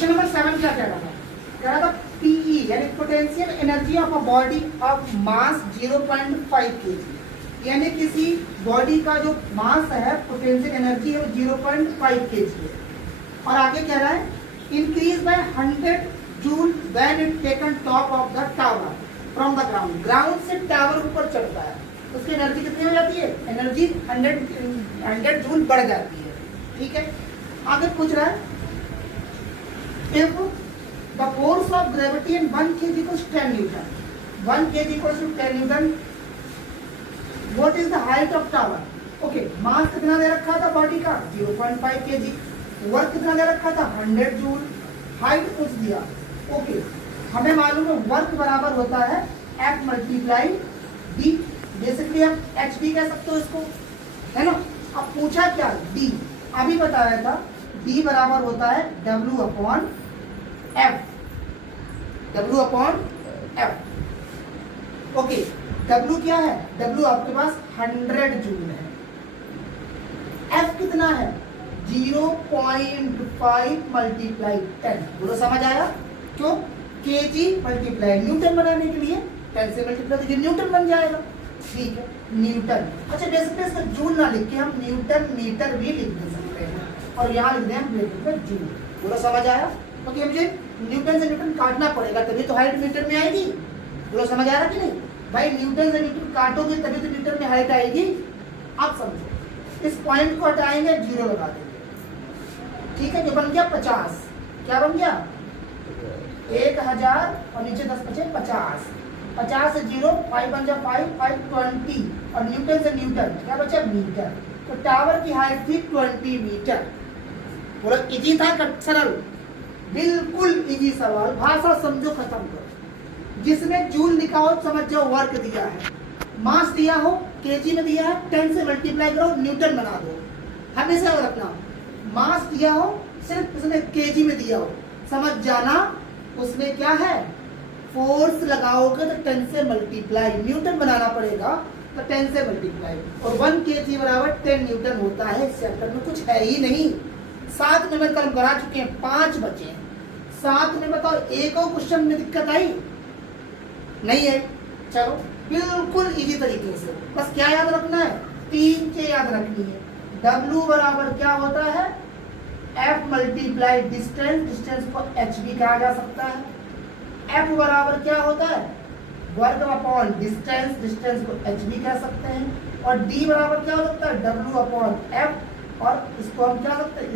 Question number 7 क्या कह रहा था? कह रहा था पीई यानी potential energy of a body of mass 0.5 kg, यानी किसी बॉडी का जो मास है पोटेंशियल एनर्जी है वो 0.5 kg है। और आगे कह रहा है increase by 100 joule when it taken top of the tower from the ground. Ground से टावर ऊपर चढ़ता है, उसकी एनर्जी कितनी हो जाती है? एनर्जी 100 जूल बढ़ जाती है। ठीक है, आगे पूछ रहा है if the force of gravity in 1 kg equals 10 Newton, 1 kg equals to 10 Newton, what is the height of tower? Okay, मास कितना दे रखा था बॉडी का? 0.5 kg, वर्क कितना दे रखा था? 100 जूल, हाइट पूछ दिया। ओके, हमें मालूम है वर्क बराबर होता है F मल्टीप्लाई D, बेसिकली आप HP कह सकते हो इसको, है ना। अब पूछा क्या? D, अभी बताया था D बराबर होता है W upon F, W upon F। Okay, W क्या है? W आपके पास 100 जूल है। F कितना है? 0.5 मल्टीप्लाई 10। बोलो समझ आया? क्यों? kg मल्टीप्लाई न्यूटन बनाने के लिए 10 से मल्टीप्लाई तो न्यूटन बन जाएगा। ठीक है, न्यूटन। अच्छा, बेसिकली इसका जूल ना लिख के हम न्यूटन मीटर भी लिख दे सकते हैं, और यहाँ लिख दें हम ब्रैकेट में जूल। बोलो समझ आया? क्योंकि मुझे न्यूटन से न्यूटन काटना पड़ेगा तभी तो हाइट मीटर में आएगी। बोलो समझ आ रहा कि नहीं भाई? न्यूटन से न्यूटन काटोगे तभी तो मीटर में हाइट आएगी। आप समझो, इस पॉइंट को हटाएंगे, 0 लगा देंगे। ठीक है, जो बन गया 50। क्या बन गया? 1000 और नीचे 10 बचे 50। 50 से 0, 5 बन जाए 5, 5 20, और न्यूटन से न्यूटन क्या बचा? मीटर। तो टावर की हाइट थी 20 मीटर। बोलो इजी था सरल? बिल्कुल इजी सवाल, भाषा समझो खत्म करो। जिसमें जूल लिखा हो समझ जाओ वर्क दिया है, मास दिया हो केजी में दिया है, 10 से मल्टीप्लाई करो न्यूटन बना दो। हमेशा रखना, मास दिया हो सिर्फ उसने केजी में दिया हो, समझ जाना उसमें क्या है, फोर्स लगाओगे तो 10 से मल्टीप्लाई, न्यूटन बनाना पड़ेगा तो 10 से मल्टीप्लाई, और 1 kg बराबर 10 न्यूटन होता है। इस चैप्टर में कुछ है ही नहीं। 7 में मैं कल करा चुके हैं, 5 बचे हैं। 7 में बताओ एक और क्वेश्चन में दिक्कत आई नहीं है? चलो बिल्कुल इजी तरीके से, बस क्या याद रखना है? 3 चीज याद रखनी है। W बराबर क्या होता है? F मल्टीप्लाई डिस्टेंस, डिस्टेंस को h भी कहा जा सकता है। F बराबर क्या होता है? वर्ग अपॉन डिस्टेंस, डिस्टेंस को h भी कह सकते हैं। और D बराबर क्या हो सकता है? W अपॉन F, और इसको हम क्या सकते हैं?